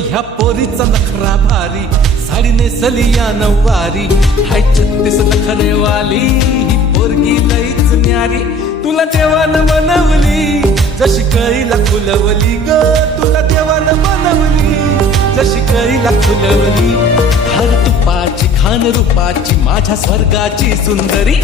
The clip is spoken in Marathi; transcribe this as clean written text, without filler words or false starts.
ह्या पोरीचा नखरा भारी, साडी नेसली या नऊवारी, हाय 36 नखरेवाली ही पोरगी लईच न्यारी. तुला देवानं बनवली जशी कळीला फुलवली ग, तुला देवानं बनवली जशी कळीला फुलवली. हर तुपाची खान रूपाची माझ्या स्वर्गाची सुंदरी.